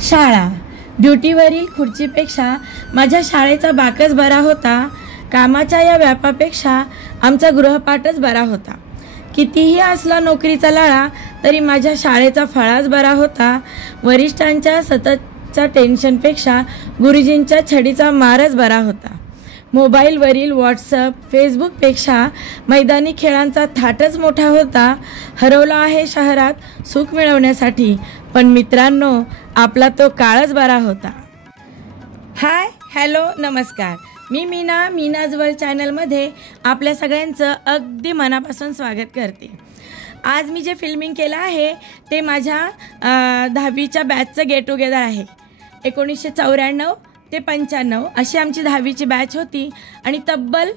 शाळा. ड्युटीवरील खुर्चीपेक्षा माझ्या शाळेचा बाकच बरा होता. कामाच्या या व्यापापेक्षा आमचा गृहपाठच बरा होता. कितीही असला नोकरीचा लाळा तरी माझ्या शाळेचा फळाच बरा होता. वरिष्ठांच्या सततच्या टेन्शनपेक्षा गुरुजींच्या छडीचा मारच बरा होता. मोबाईलवरील व्हॉट्सअप फेसबुकपेक्षा मैदानी खेळांचा थाटच मोठा होता. हरवला आहे शहरात सुख मिळवण्यासाठी, पण मित्रांनो आपला तो काळच बरा होता. हाय, हॅलो, नमस्कार. मी मीनाज वर्ल्ड चॅनलमध्ये आपल्या सगळ्यांचं अगदी मनापासून स्वागत करते. आज मी जे फिल्मिंग केलं आहे ते माझ्या 10वीच्या बॅचचं गेट टुगेदर आहे. 1994 ते 95 अशी आमची 10वीची बॅच होती आणि तब्बल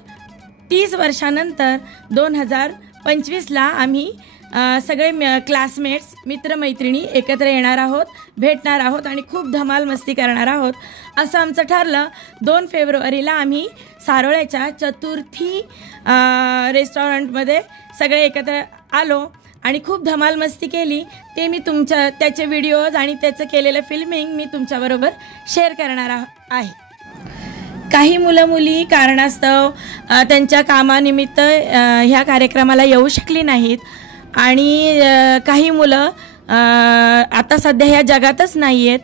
30 वर्षानंतर 2025ला आम्ही सगळे क्लासमेट्स मित्रमैत्रिणी एकत्र येणार आहोत, भेटणार आहोत आणि खूप धमाल मस्ती करणार आहोत असं आमचं ठरलं. 2 फेब्रुवारीला आम्ही सारोळ्याच्या चतुर्थी रेस्टॉरंटमध्ये सगळे एकत्र आलो आणि खूप धमाल मस्ती केली. ते मी त्याचे व्हिडिओज आणि त्याचं केलेलं फिल्मिंग मी तुमच्याबरोबर शेअर करणार आहे. काही मुलं मुली कारणास्तव त्यांच्या कामानिमित्त ह्या कार्यक्रमाला येऊ शकली नाहीत आणि काही मुलं आता सध्या ह्या जगातच नाही आहेत,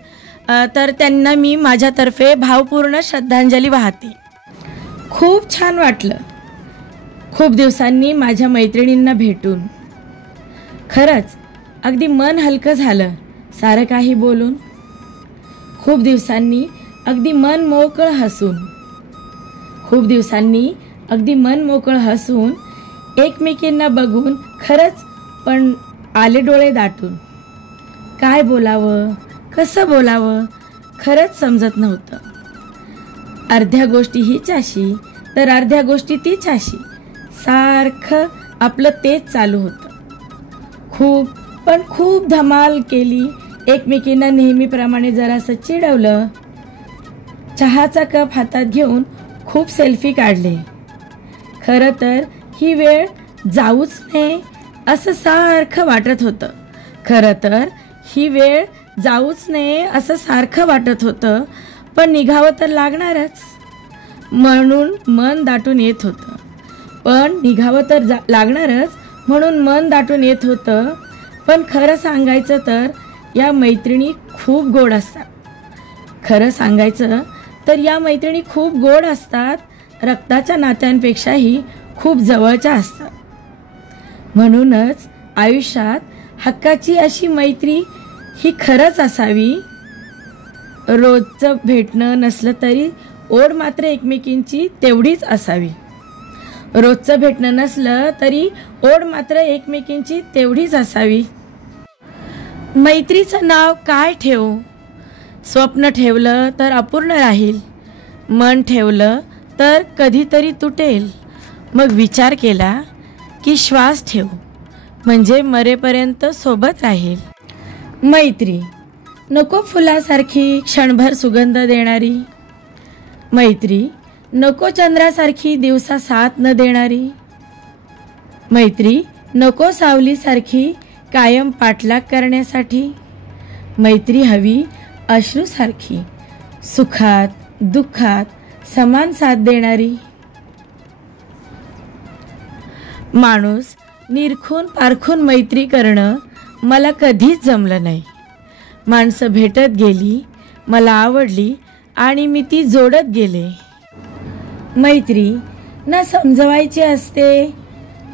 तर त्यांना मी माझ्यातर्फे भावपूर्ण श्रद्धांजली वाहते. खूप छान वाटलं खूप दिवसांनी माझ्या मैत्रिणींना भेटून. खरंच अगदी मन हलकं झालं सारं काही बोलून. खूप दिवसांनी अगदी मन मोकळं हसून एकमेकींना बघून खरंच पण आले डोळे दाटून. काय बोलावं, कसं बोलावं खरंच समजत नव्हतं. अर्ध्या गोष्टी हिच्याशी तर अर्ध्या गोष्टी तिच्याशी, सारखं आपलं तेच चालू होतं. खूप धमाल केली. एकमेकींना नेहमीप्रमाणे जरासं चिडवलं. चहाचा कप हातात घेऊन खूप सेल्फी काढले. खरं तर ही वेळ जाऊच नये असं सारखं वाटत होतं, पण निघावं तर लागणारच म्हणून मन दाटून येत होतं. पण खरं सांगायचं तर या मैत्रिणी खूप गोड असतात. रक्ताच्या नात्यांपेक्षाही खूप जवळच्या असतात. म्हणूनच आयुष्यात हक्काची अशी मैत्री ही खरंच असावी. रोजचं भेटणं नसलं तरी ओढ मात्र एकमेकींची तेवढीच असावी. मैत्रीचं नाव काय ठेवू? स्वप्न ठेवलं तर अपूर्ण राहील, मन ठेवलं तर कधीतरी तुटेल. मग विचार केला की श्वास ठेवू म्हणजे मरेपर्यंत सोबत राहील. मैत्री नको फुलासारखी क्षणभर सुगंध देणारी, मैत्री नको चंद्रासारखी दिवसा साथ न देणारी, मैत्री नको सावलीसारखी कायम पाठलाग करण्यासाठी, मैत्री हवी अश्रूसारखी सुखात दुःखात समान साथ देणारी. माणूस निरखून पारखून मैत्री करणं मला कधीच जमलं नाही. माणसं भेटत गेली, मला आवडली आणि मी ती जोडत गेले. मैत्री ना समजवायची असते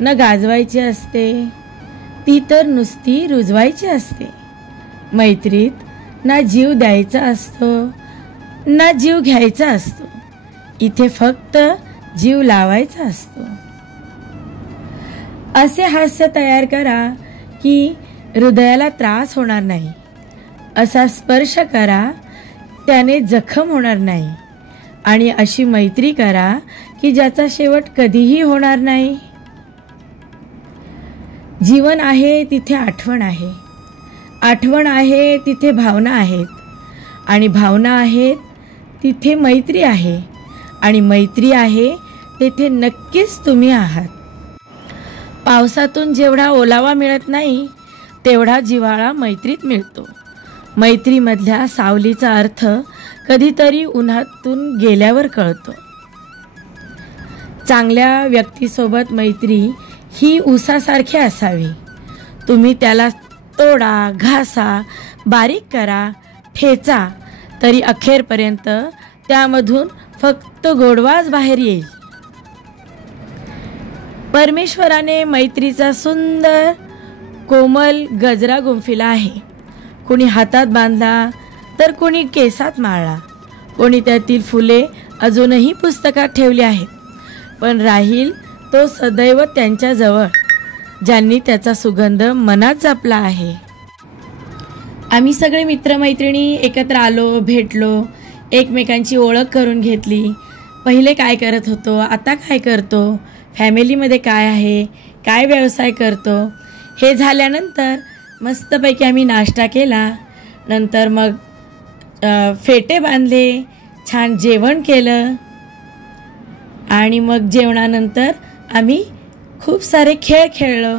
न गाजवायची असते, ती तर नुसती रुजवायची असते. मैत्रीत ना जीव द्यायचा असतो ना जीव घ्यायचा असतो, इथे फक्त जीव लावायचा असतो. असे हास्य तयार करा की हृदयाला त्रास होणार नाही. असा स्पर्श करा त्याने जखम होणार नाही. आणि अशी मैत्री करा की ज्याचा शेवट कधीही होणार नाही. जीवन आहे तिथे आठवण आहे, आठवण आहे तिथे भावना आहेत आणि भावना आहेत तिथे मैत्री आहे आणि मैत्री आहे तिथे नक्कीच तुम्ही आहात. पावसातून जेवढा ओलावा मिळत नाही तेवढा जिव्हाळा मैत्रीत मिळतो. मैत्रीमधल्या सावलीचा अर्थ कधीतरी उन्हातून गेल्यावर कळतो. चांगल्या व्यक्तीसोबत मैत्री ही ऊसासारखी असावी. तुम्ही त्याला तोडा, घासा, बारीक करा, ठेचा, तरी अखेरपर्यंत त्यामधून फक्त गोडवाच बाहेर येईल. परमेश्वराने मैत्रीचा सुंदर कोमल गजरा गुंफिला आहे. कोणी हातात बांधला तर कोणी केसात माळला, कोणी त्यातील फुले अजूनही पुस्तकात ठेवली आहेत. पण राहील तो सदैव त्यांच्याजवळ ज्यांनी त्याचा सुगंध मनात जपला आहे. आम्ही सगळे मित्रमैत्रिणी एकत्र आलो, भेटलो, एकमेकांची ओळख करून घेतली. पहिले काय करत होतो, आता काय करतो, फॅमिलीमध्ये काय आहे, काय व्यवसाय करतो, हे झाल्यानंतर मस्तपैकी आम्ही नाश्ता केला. नंतर मग फेटे बांधले, छान जेवण केलं आणि मग जेवणानंतर आम्ही खूप सारे खेळ खेळलो.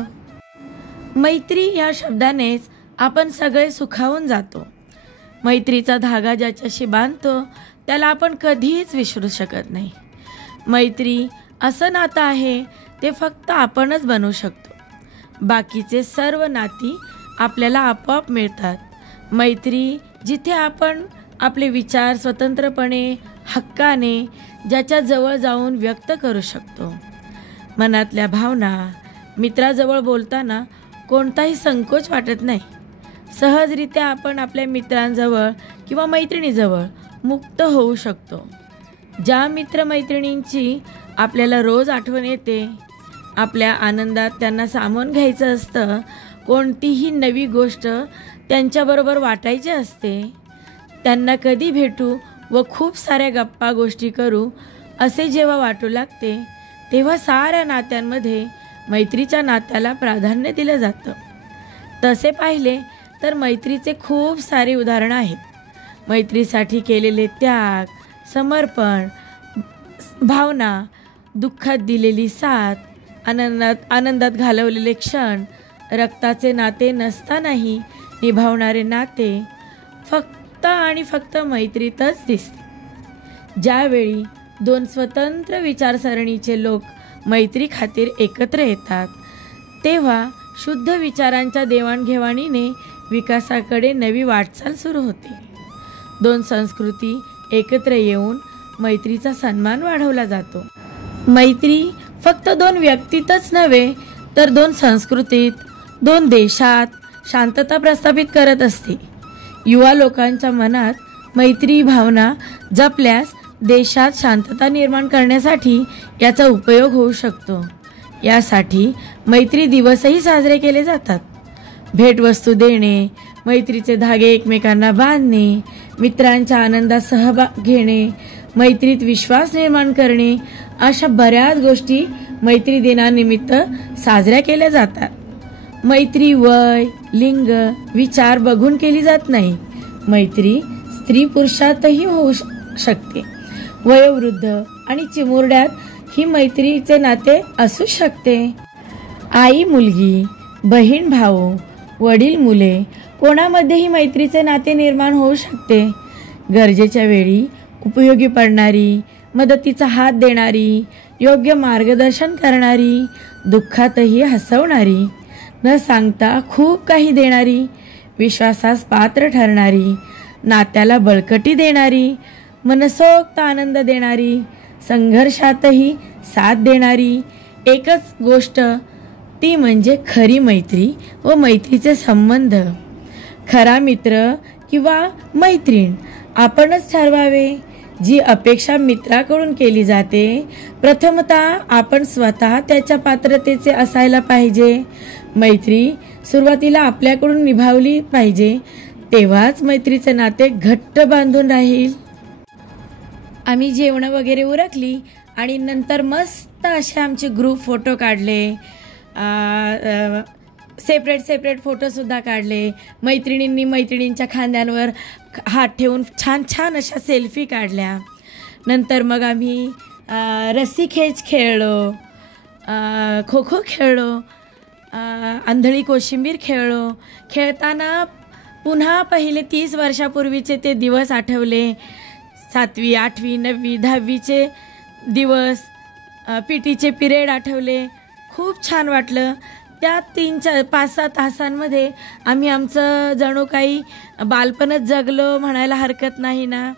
मैत्री या शब्दानेच आपण सगळे सुखावून जातो. मैत्रीचा धागा ज्याच्याशी बांधतो त्याला आपण कधीच विसरू शकत नाही. मैत्री असं नातं आहे ते फक्त आपणच बनवू शकतो. बाकीचे सर्व नाती आपल्याला आपोआप मिळतात. मैत्री जिथे आपण आपले विचार स्वतंत्रपणे, हक्काने ज्याच्या जवळ जाऊन व्यक्त करू शकतो. मनातल्या भावना मित्राजवळ बोलताना कोणताही संकोच वाटत नाही. सहजरित्या आपण आपल्या मित्रांजवळ किंवा मैत्रिणीजवळ मुक्त होऊ शकतो. ज्या मित्रमैत्रिणींची आपल्याला रोज आठवण येते, आपल्या आनंदात त्यांना सामावून घ्यायचं असतं, कोणतीही नवी गोष्ट त्यांच्याबरोबर वाटायची असते, त्यांना कधी भेटू व खूप साऱ्या गप्पा गोष्टी करू असे जेव्हा वाटू लागते, तेव्हा साऱ्या नात्यांमध्ये मैत्रीच्या नात्याला प्राधान्य दिलं जातं. तसे पाहिले तर मैत्रीचे खूप सारे उदाहरणं आहेत. मैत्रीसाठी केलेले त्याग, समर्पण, भावना, दुःखात दिलेली साथ, आनंदात घालवलेले क्षण, रक्ताचे नाते नसतानाही निभावणारे नाते फक्त आणि फक्त मैत्रीतच दिसते. ज्यावेळी दोन स्वतंत्र विचारसरणीचे लोक मैत्री खातीर एकत्र येतात, तेव्हा शुद्ध विचारांच्या देवाणघेवाणीने विकासाकडे नवी वाटचाल सुरू होते. दोन संस्कृती एकत्र येऊन मैत्रीचा सन्मान वाढवला जातो. मैत्री फक्त दोन व्यक्तीतच नव्हे तर दोन संस्कृतीत, दोन देशात शांतता प्रस्थापित करत असते. युवा लोकांच्या मनात मैत्री भावना जपल्यास देशात शांतता निर्माण करण्यासाठी याचा उपयोग होऊ शकतो. यासाठी मैत्री दिवसही साजरे केले जातात. भेटवस्तू देणे, मैत्रीचे धागे एकमेकांना बांधणे, मित्रांच्या आनंदात सहभाग घेणे, मैत्रीत विश्वास निर्माण करणे, अशा बऱ्याच गोष्टी मैत्री दिनानिमित्त साजऱ्या केल्या जातात. मैत्री वय, लिंग, विचार बघून केली जात नाही. मैत्री स्त्री पुरुषातही होऊ शकते. वयोवृद्ध आणि चिमुरड्यात ही मैत्रीचे नाते असू शकते. आई मुलगी, बहीण भाऊ, वडील मुले, कोणामध्येही मैत्रीचे नाते निर्माण होऊ शकते. गरजेच्या वेळी उपयोगी पडणारी, मदतीचा हात देणारी, योग्य मार्गदर्शन करणारी, दुःखातही हसवणारी, न सांगता खूप काही देणारी, विश्वासास पात्र ठरणारी, नात्याला बळकटी देणारी, मनसोक्त आनंद देणारी, संघर्षातही साथ देणारी एकच गोष्ट, ती म्हणजे खरी मैत्री व मैत्रीचे संबंध. खरा मित्र किंवा मैत्रीण आपणच ठरवावे. जी अपेक्षा मित्राकडून केली जाते, प्रथमतः आपण स्वतः त्याच्या पात्रतेचे असायला पाहिजे. मैत्री सुरुवातीला आपल्याकडून निभावली पाहिजे, तेव्हाच मैत्रीचे नाते घट्ट बांधून राहील. आम्ही जेवण वगैरे उरकली आणि नंतर मस्त असे आमचे ग्रुप फोटो काढले. सेपरेट फोटोसुद्धा काढले. मैत्रिणींनी मैत्रिणींच्या खांद्यांवर हात ठेवून छान छान अशा सेल्फी काढल्या. नंतर मग आम्ही रस्सीखेच खेळलो, खो खो खेळलो, आंधळी कोशिंबीर खेळलो. खेळताना पुन्हा पहिले 30 वर्षापूर्वीचे ते दिवस आठवले. 7वी 8वी 9वी 10वीचे दिवस, PT पिरियड आठवले. खूप छान वाटलं. त्या 5-6 तासांमध्ये आम्ही आमचं जणू काही बालपणच जगलो म्हणायला हरकत नाही ना.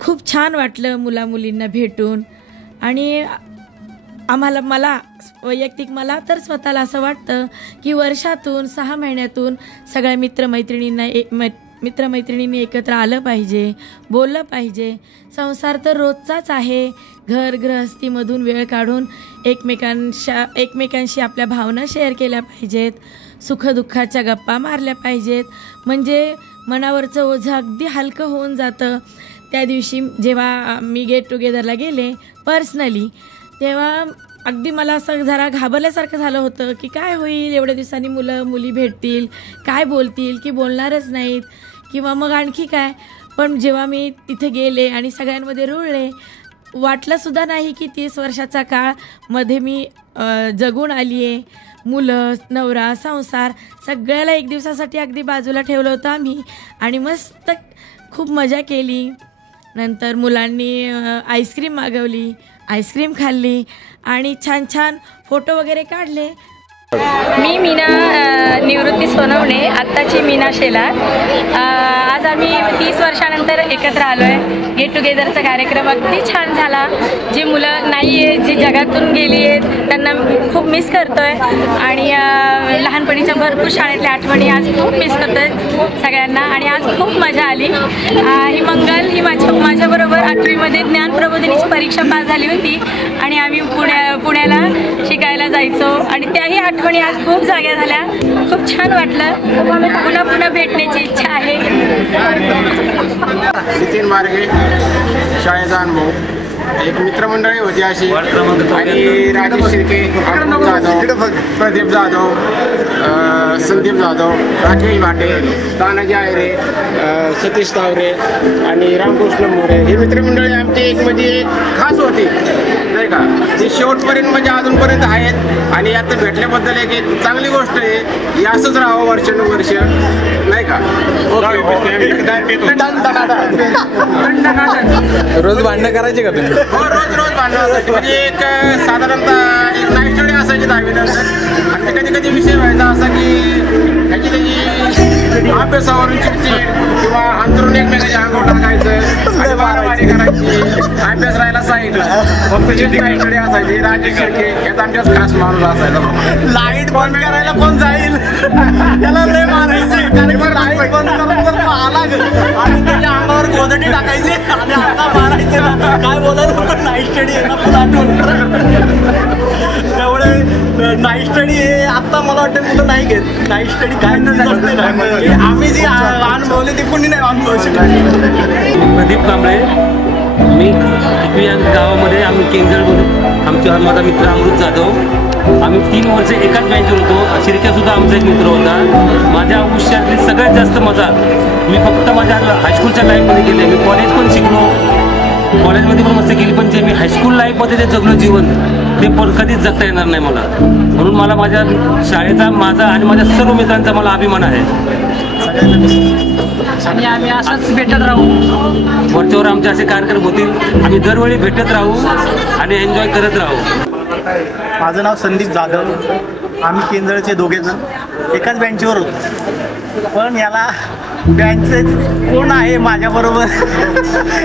खूप छान वाटलं मुलामुलींना भेटून. आणि मला वैयक्तिक मला तर स्वतःला असं वाटतं की वर्षातून 6 महिन्यातून सगळ्या मित्रमैत्रिणींनी एकत्र आलं पाहिजे, बोललं पाहिजे. संसार तर रोजचाच आहे. गृहस्थीमधून वेळ काढून एकमेकांशी आपल्या भावना शेअर केल्या पाहिजेत, सुखदुःखाच्या गप्पा मारल्या पाहिजेत. म्हणजे मनावरचं ओझं अगदी हलकं होऊन जातं. त्या दिवशी जेव्हा मी गेट टुगेदरला गेले पर्सनली, तेव्हा अगदी मला असं जरा घाबरल्यासारखं झालं होतं की काय होईल, एवढ्या दिवसांनी मुली भेटतील, काय बोलतील की बोलणारच नाहीत किंवा मग आणखी काय. पण जेव्हा मी तिथे गेले आणि सगळ्यांमध्ये रुळले, वाटलंसुद्धा नाही की 30 वर्षाचा काळ मध्ये मी जगून आली आहे. मुलं, नवरा, संसार सगळ्याला एक दिवसासाठी अगदी बाजूला ठेवलं होतं आम्ही आणि मस्त खूप मजा केली. नंतर मुलांनी आईस्क्रीम मागवली, आईस्क्रीम खाल्ली आणि छान छान फोटो वगैरे काढले. मी मीना निवृत्ती सोनवणे, आत्ताची मीना शेलार. आज आम्ही 30 वर्षानंतर एकत्र आलो आहे. गेट टुगेदरचा कार्यक्रम अगदी छान झाला. जी मुलं नाही आहे, जी जगातून गेली आहेत, त्यांना खूप मिस करतो आहे. आणि लहानपणीच्या भरपूर शाळेतल्या आठवणी आज खूप मिस करतो आहे सगळ्यांना. आणि आज खूप मजा आली. ही मंगल ही माझ्याबरोबर 8वीमध्ये ज्ञानप्रबोधिनीची परीक्षा पास झाली होती आणि आम्ही पुण्याला शिकायला जायचो. आणि त्याही आठवणी आज खूप जाग्या झाल्या. खूप छान वाटलं. पुन्हा भेटण्याची इच्छा आहे. नितीन मार्गे, शाळेचा अनुभव. एक मित्रमंडळी होती अशी, आणि राजेश शिर्के, जाधव, प्रदीप जाधव, संदीप जाधव, राकेश भाटे, तानाजी आयरे, सतीश तावरे आणि रामकृष्ण मोरे, ही मित्रमंडळी आमची एक म्हणजे एक खास होती नाही का. ती शेवटपर्यंत म्हणजे अजूनपर्यंत आहेत. आणि आता भेटल्याबद्दल एक चांगली गोष्ट आहे. हे असंच राहावं वर्षानुवर्ष नाही का. रोज भांडणं करायचे का तुम्ही? हो, रोज भांडणं असायची. म्हणजे एक साधारणतः एक नाईट स्टडी असायची 10वी नंतर. आणि कधी विषय व्हायचा असा की त्याची अभ्यासावरून चिडचिड किंवा अंतरून एकमेकाच्या अंगावर टाकायचं आणि मारामारी करायची. अभ्यास राहायला सांगितलं. फक्त नाईट स्टडी असायची. राजेश शिर्के याचा आमच्याच खास माणूस असायचा. लाईट बंद करायला कोण जाईल त्याला लय मारायचे. कारण लाईट बंद करून जर आला आणि त्याच्या अंगावर गोदडी टाकायची आणि आता मारायचे ना. काय बोलायचं, पण नाईट स्टडी आहे ना पुन्हा त्यामुळे नाईट स्टडी हे आत्ता मला वाटतं मुलं नाही घेत. नाईट स्टडी काय नसते ना. आम्ही जी अनुभवले ते कोणी नाही अनुभवू शकत. प्रदीप कांबळे, मी या गावामध्ये आम्ही केंजळमधून माझा मित्र अमृत जाधव, आम्ही 3 वर्ष एकाच बँकेवर होतो. शिर्क्यासुद्धा आमचा एक मित्र होता. माझ्या आयुष्यातली सगळ्यात जास्त मजा मी फक्त माझ्या हायस्कूलच्या लाईफमध्ये केली. मी कॉलेज पण शिकलो, कॉलेजमध्ये पण मस्त केली, पण जे मी हायस्कूल लाईफमध्ये जे जगलो जीवन ते पण कधीच जगता येणार नाही मला. म्हणून मला माझ्या शाळेचा, माझा आणि माझ्या सर्व मित्रांचा मला अभिमान आहे. आणि आम्ही असंच भेटत राहू. वरच्यावर आमचे असे कार्यक्रम होतील. आम्ही दरवेळी भेटत राहू आणि एन्जॉय करत राहू. माझं नाव संदीप जाधव. आम्ही केंजळचे दोघेजण एकाच बेंचवर होतो. पण याला बँकचे कोण आहे माझ्याबरोबर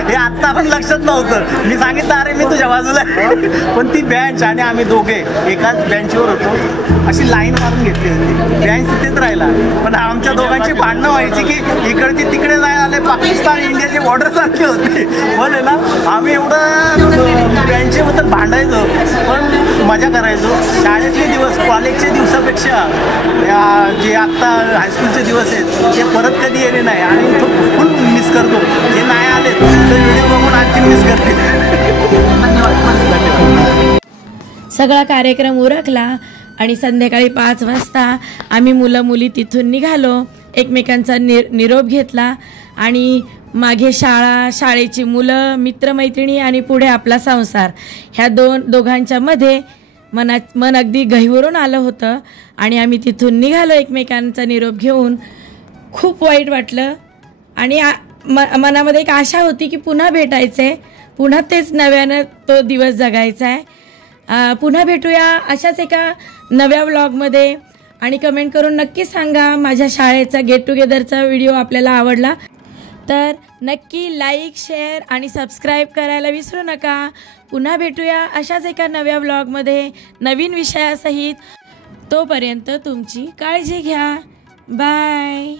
हे आत्ता पण लक्षात नव्हतं. मी सांगितलं अरे मी तुझ्या बाजूला, पण ती बँच आणि आम्ही दोघे एकाच बेंचवर होतो. अशी लाईन मारून घेतली होती. बँच तिथेच राहिला. पण आमच्या दोघांची भांडणं व्हायची की इकडचे तिकडे जायला आले. पाकिस्तान इंडियाची बॉर्डर सारखी होती. बोले ना, आम्ही एवढं बँचेबद्दल भांडायचो पण मजा करायचो. शाळेतले दिवस कॉलेजच्या दिवसापेक्षा जे आत्ता हायस्कूलचे दिवस आहेत ते परत कधी येणे नाही. आणि तो फुल मिस करतो. जे नाही आले तर व्हिडिओ बघून आणखी मिस करते. सगळा कार्यक्रम उरकला आणि संध्याकाळी 5 वाजता आम्ही मुलं मुली तिथून निघालो. एकमेकांचा निरोप घेतला आणि मागे शाळेची मुलं, मित्रमैत्रिणी आणि पुढे आपला संसार, ह्या दोघांच्या मध्ये मन अगदी गहिवरून आलं होतं. आणि आम्ही तिथून निघालो एकमेकांचा निरोप घेऊन. खूप वाईट वाटलं आणि मनामध्ये एक आशा होती की पुन्हा भेटायचं आहे, पुन्हा तेच नव्यानं तो दिवस जगायचा आहे. पुन्हा भेटूया अशाच एका नव्या व्लॉगमध्ये. आणि कमेंट करून नक्की सांगा माझ्या शाळेचा गेट टुगेदरचा व्हिडिओ आपल्याला आवडला तर नक्की लाईक, शेअर आणि सबस्क्राईब करायला विसरू नका. पुन्हा भेटूया अशाच एका नव्या व्लॉगमध्ये नवीन विषयासहित. तोपर्यंत तुमची काळजी घ्या. बाय.